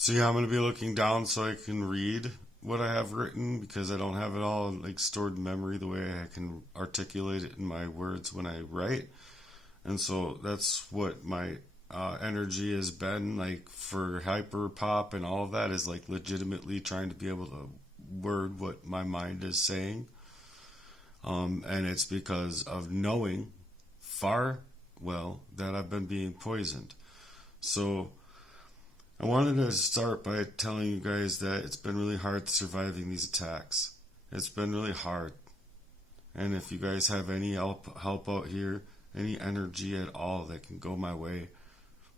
So yeah, I'm gonna be looking down so I can read what I have written because I don't have it all like stored in memory the way I can articulate it in my words when I write. And so that's what my energy has been like for hyper pop and all of that is like legitimately trying to be able to word what my mind is saying. And it's because of knowing far well that I've been being poisoned. So I wanted to start by telling you guys that it's been really hard surviving these attacks. It's been really hard. And if you guys have any help out here, any energy at all that can go my way,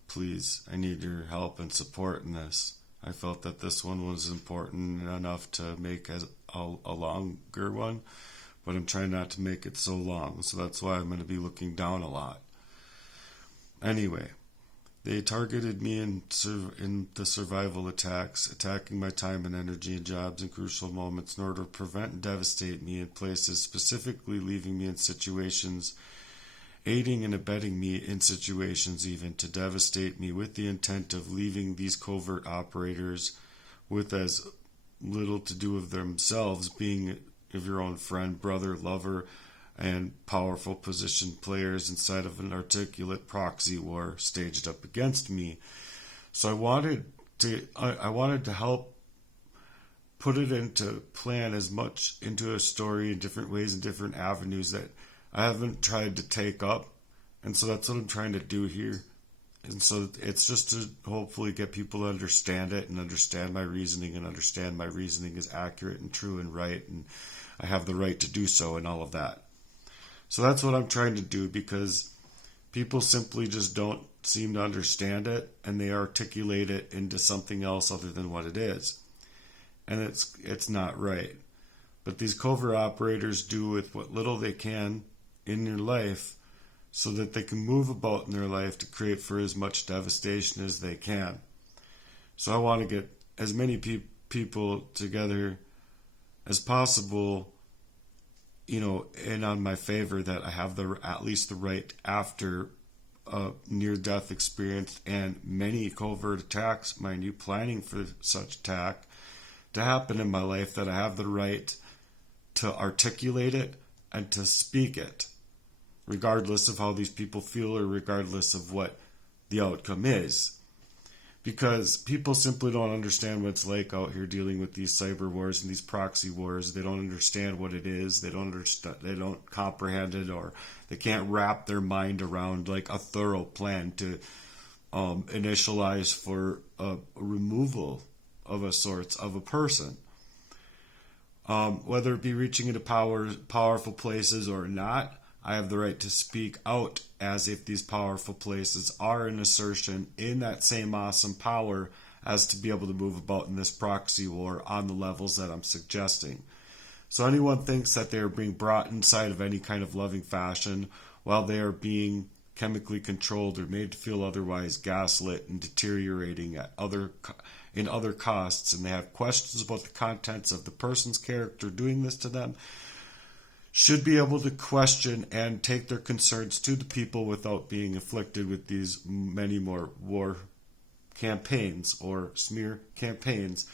please, I need your help and support in this. I felt that this one was important enough to make as a longer one, but I'm trying not to make it so long, so that's why I'm going to be looking down a lot. Anyway, they targeted me in the survival attacks, attacking my time and energy and jobs in crucial moments in order to prevent and devastate me in places, specifically leaving me in situations, aiding and abetting me in situations even to devastate me with the intent of leaving these covert operators with as little to do with themselves, being of your own friend, brother, lover, and powerful positioned players inside of an articulate proxy war staged up against me. So I wanted to help put it into plan as much into a story in different ways and different avenues that I haven't tried to take up. And so that's what I'm trying to do here. And so it's just to hopefully get people to understand it and understand my reasoning and understand my reasoning is accurate and true and right and I have the right to do so and all of that. So that's what I'm trying to do because people simply just don't seem to understand it and they articulate it into something else other than what it is. And it's not right. But these covert operators do with what little they can in your life so that they can move about in their life to create for as much devastation as they can. So I want to get as many people together as possible, in on my favor that I have at least the right after a near-death experience and many covert attacks, mind you, planning for such attack to happen in my life, that I have the right to articulate it and to speak it, regardless of how these people feel or regardless of what the outcome is. Because people simply don't understand what it's like out here dealing with these cyber wars and these proxy wars. They don't understand what it is. They don't comprehend it, or they can't wrap their mind around like a thorough plan to initialize for a removal of a sorts of a person. Whether it be reaching into powerful places or not, I have the right to speak out as if these powerful places are an assertion in that same awesome power as to be able to move about in this proxy war on the levels that I'm suggesting. So anyone thinks that they are being brought inside of any kind of loving fashion while they are being chemically controlled or made to feel otherwise gaslit and deteriorating in other costs, and they have questions about the contents of the person's character doing this to them, should be able to question and take their concerns to the people without being afflicted with these many more war campaigns or smear campaigns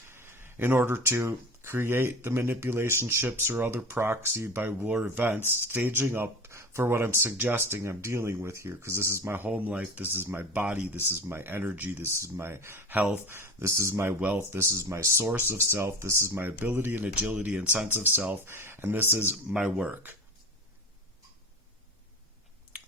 in order to create the manipulation ships or other proxy by war events, staging up for what I'm suggesting I'm dealing with here, because this is my home life, this is my body, this is my energy, this is my health, this is my wealth, this is my source of self, this is my ability and agility and sense of self, and this is my work.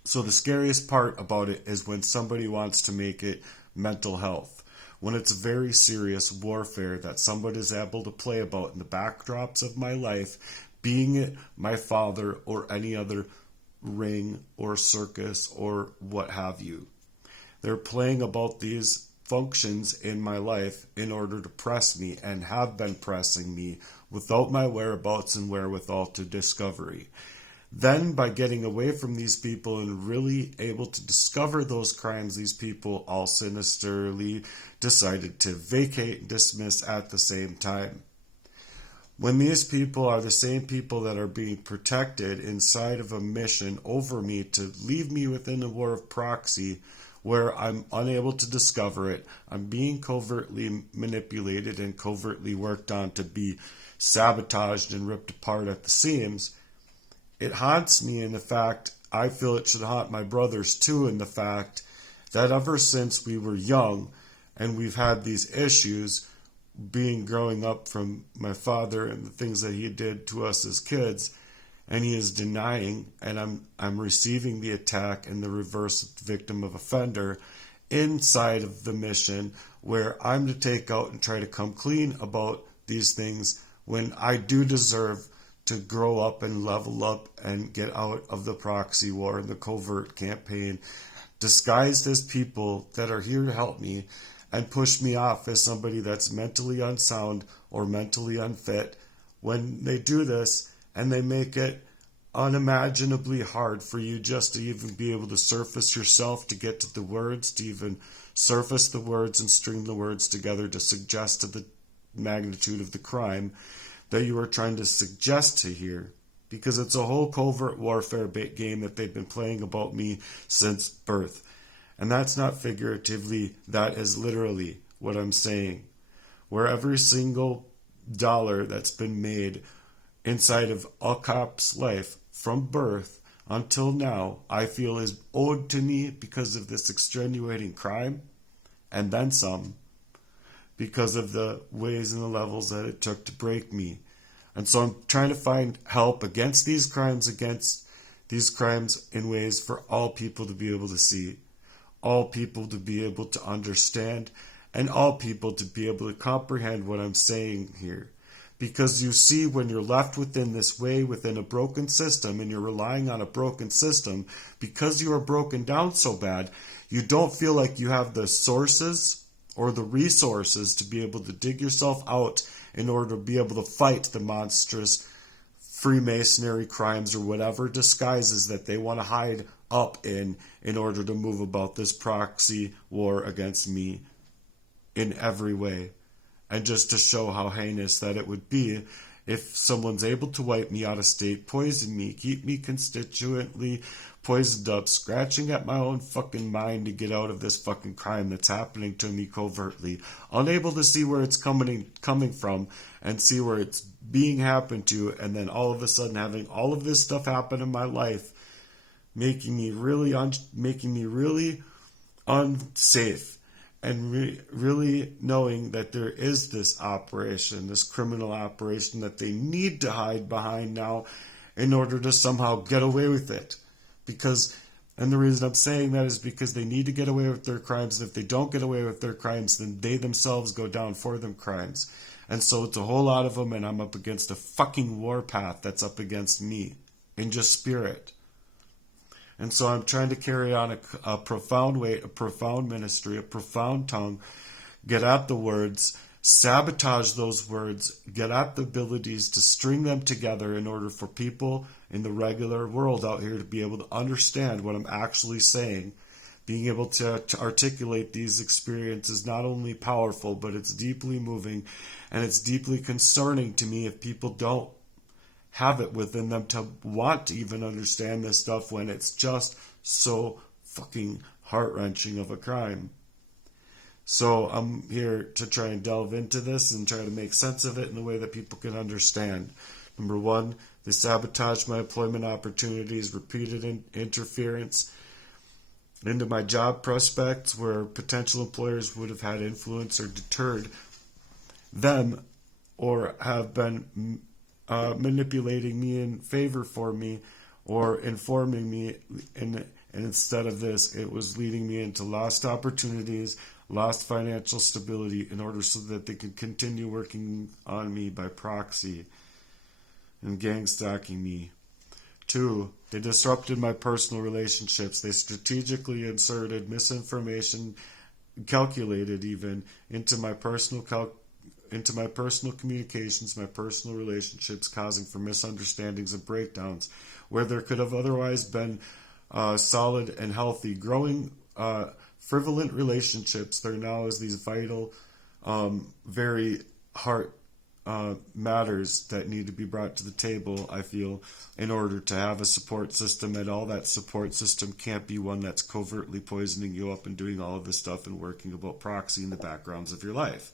So the scariest part about it is when somebody wants to make it mental health, when it's very serious warfare that somebody is able to play about in the backdrops of my life, being it my father or any other ring or circus or what have you. They're playing about these functions in my life in order to press me and have been pressing me without my whereabouts and wherewithal to discovery. Then, by getting away from these people and really able to discover those crimes, these people all sinisterly decided to vacate and dismiss at the same time. When these people are the same people that are being protected inside of a mission over me to leave me within a war of proxy, where I'm unable to discover it. I'm being covertly manipulated and covertly worked on to be sabotaged and ripped apart at the seams. It haunts me in the fact, I feel it should haunt my brothers too, in the fact that ever since we were young and we've had these issues, being growing up from my father and the things that he did to us as kids, and he is denying, and I'm receiving the attack and the reverse victim of offender inside of the mission, where I'm to take out and try to come clean about these things when I do deserve to grow up and level up and get out of the proxy war and the covert campaign, disguised as people that are here to help me and push me off as somebody that's mentally unsound or mentally unfit. When they do this and they make it unimaginably hard for you just to even be able to surface yourself, to get to the words, to even surface the words and string the words together to suggest to the magnitude of the crime that you are trying to suggest to here. Because it's a whole covert warfare game that they've been playing about me since birth. And that's not figuratively, that is literally what I'm saying. Where every single dollar that's been made inside of a cop's life from birth until now, I feel is owed to me because of this extenuating crime, and then some, because of the ways and the levels that it took to break me. And so I'm trying to find help against these crimes in ways for all people to be able to see, all people to be able to understand, and all people to be able to comprehend what I'm saying here. Because you see, when you're left within this way, within a broken system, and you're relying on a broken system, because you are broken down so bad, you don't feel like you have the sources or the resources to be able to dig yourself out in order to be able to fight the monstrous Freemasonry crimes or whatever disguises that they want to hide up in order to move about this proxy war against me in every way. And just to show how heinous that it would be if someone's able to wipe me out of state, poison me, keep me constituently poisoned up, scratching at my own fucking mind to get out of this fucking crime that's happening to me covertly, unable to see where it's coming from and see where it's being happened to, and then all of a sudden having all of this stuff happen in my life, making me really unsafe. And really knowing that there is this operation, this criminal operation that they need to hide behind now in order to somehow get away with it. And the reason I'm saying that is because they need to get away with their crimes. And if they don't get away with their crimes, then they themselves go down for them crimes. And so it's a whole lot of them, and I'm up against a fucking warpath that's up against me in just spirit. And so I'm trying to carry on a profound weight, a profound ministry, a profound tongue, get at the words, sabotage those words, get at the abilities to string them together in order for people in the regular world out here to be able to understand what I'm actually saying. Being able to articulate these experiences not only powerful, but it's deeply moving, and it's deeply concerning to me if people don't have it within them to want to even understand this stuff when it's just so fucking heart-wrenching of a crime. So I'm here to try and delve into this and try to make sense of it in a way that people can understand. Number one, they sabotage my employment opportunities, repeated interference into my job prospects where potential employers would have had influence or deterred them or have been manipulating me in favor for me or informing me, and instead of this, it was leading me into lost opportunities, lost financial stability in order so that they could continue working on me by proxy and gang stalking me. 2, they disrupted my personal relationships. They strategically inserted misinformation, calculated even, into my personal communications, my personal relationships, causing for misunderstandings and breakdowns where there could have otherwise been solid and healthy, growing, frivolent relationships. There now is these vital, very heart matters that need to be brought to the table, I feel, in order to have a support system, and all that support system can't be one that's covertly poisoning you up and doing all of this stuff and working about proxy in the backgrounds of your life.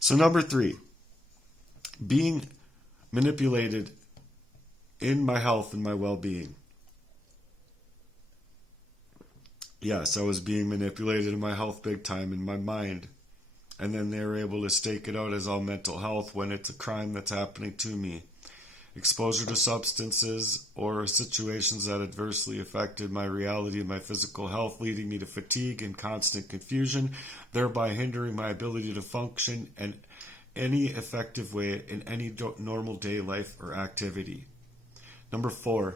So number 3, being manipulated in my health and my well-being. Yes, I was being manipulated in my health big time, in my mind. And then they were able to stake it out as all mental health when it's a crime that's happening to me. Exposure to substances or situations that adversely affected my reality and my physical health, leading me to fatigue and constant confusion, thereby hindering my ability to function in any effective way in any normal day life or activity. Number 4,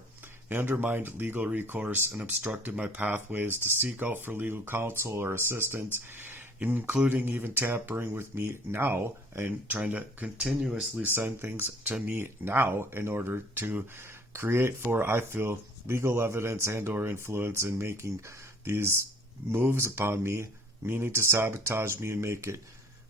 they undermined legal recourse and obstructed my pathways to seek out for legal counsel or assistance, including even tampering with me now and trying to continuously send things to me now in order to create for, I feel, legal evidence and or influence in making these moves upon me, meaning to sabotage me and make it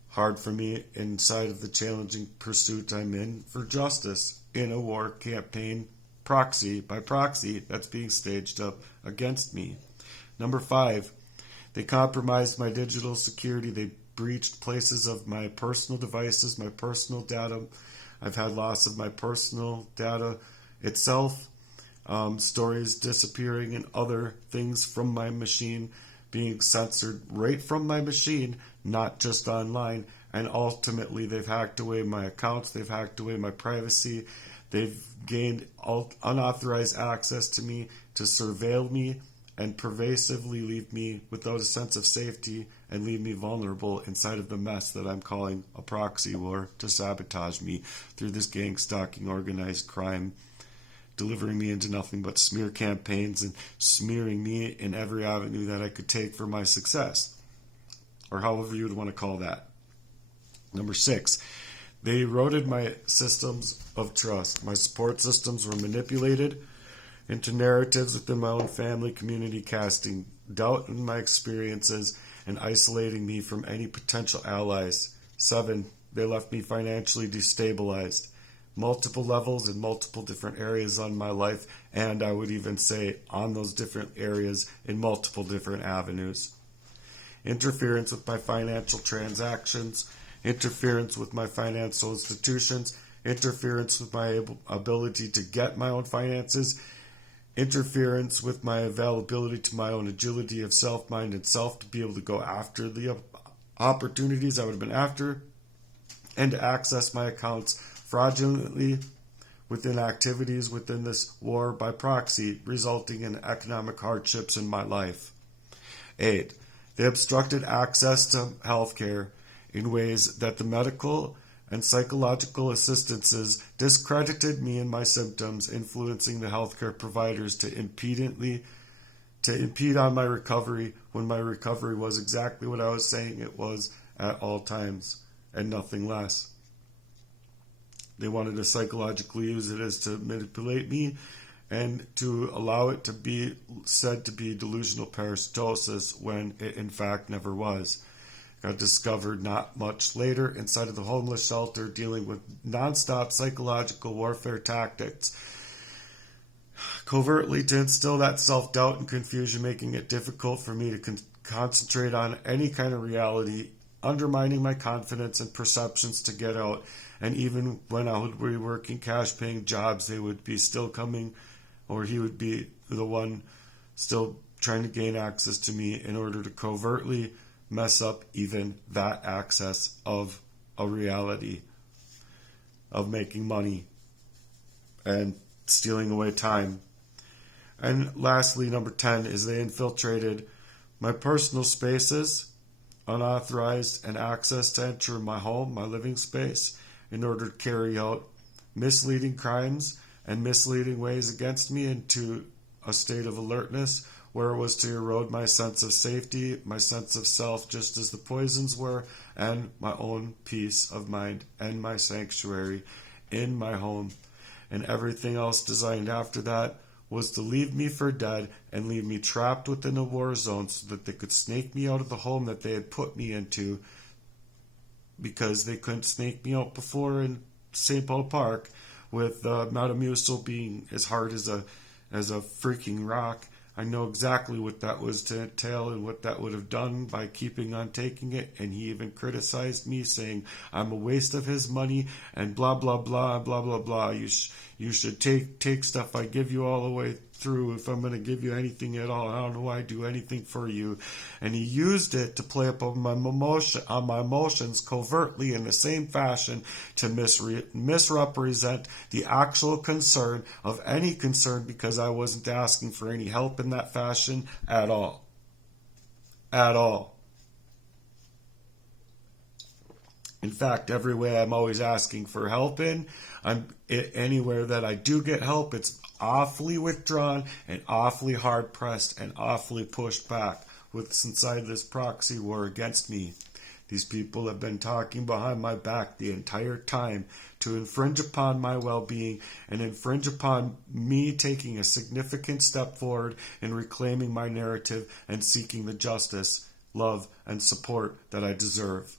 hard for me inside of the challenging pursuit I'm in for justice in a war campaign proxy by proxy that's being staged up against me. Number 5, they compromised my digital security. They breached places of my personal devices, my personal data. I've had loss of my personal data itself, stories disappearing and other things from my machine being censored right from my machine, not just online. And ultimately, they've hacked away my accounts. They've hacked away my privacy. They've gained unauthorized access to me to surveil me and pervasively leave me without a sense of safety and leave me vulnerable inside of the mess that I'm calling a proxy war to sabotage me through this gang stalking organized crime, delivering me into nothing but smear campaigns and smearing me in every avenue that I could take for my success, or however you would want to call that. Number 6, they eroded my systems of trust. My support systems were manipulated into narratives within my own family community, casting doubt in my experiences and isolating me from any potential allies. 7, they left me financially destabilized. Multiple levels in multiple different areas on my life, and I would even say on those different areas in multiple different avenues. Interference with my financial transactions, interference with my financial institutions, interference with my ability to get my own finances, interference with my availability to my own agility of self, mind, and self to be able to go after the opportunities I would have been after, and to access my accounts fraudulently within activities within this war by proxy, resulting in economic hardships in my life. 8, they obstructed access to healthcare in ways that the medical and psychological assistances discredited me and my symptoms, influencing the healthcare providers to impede on my recovery when my recovery was exactly what I was saying it was at all times and nothing less. They wanted to psychologically use it as to manipulate me and to allow it to be said to be delusional parasitosis when it in fact never was. Got discovered not much later inside of the homeless shelter dealing with nonstop psychological warfare tactics, covertly to instill that self-doubt and confusion, making it difficult for me to concentrate on any kind of reality, undermining my confidence and perceptions to get out. And even when I would be working cash-paying jobs, they would be still coming, or he would be the one still trying to gain access to me in order to covertly mess up even that access of a reality of making money and stealing away time. And lastly, number 10 is they infiltrated my personal spaces, unauthorized and access to enter my home, my living space, in order to carry out misleading crimes and misleading ways against me into a state of alertness where it was to erode my sense of safety, my sense of self, just as the poisons were, and my own peace of mind and my sanctuary in my home. And everything else designed after that was to leave me for dead and leave me trapped within a war zone so that they could snake me out of the home that they had put me into because they couldn't snake me out before in St. Paul Park, with Matamucil being as hard as a freaking rock. I know exactly what that was to entail and what that would have done by keeping on taking it. And he even criticized me, saying I'm a waste of his money and blah blah blah blah blah blah. You should take stuff I give you all the way through. If I'm going to give you anything at all, I don't know why I do anything for you. And he used it to play up on my emotions covertly in the same fashion to misrepresent the actual concern of any concern, because I wasn't asking for any help in that fashion at all. At all. In fact, every way I'm always asking for help in, anywhere that I do get help, it's awfully withdrawn and awfully hard pressed and awfully pushed back with inside this proxy war against me. These people have been talking behind my back the entire time to infringe upon my well-being and infringe upon me taking a significant step forward in reclaiming my narrative and seeking the justice, love, and support that I deserve.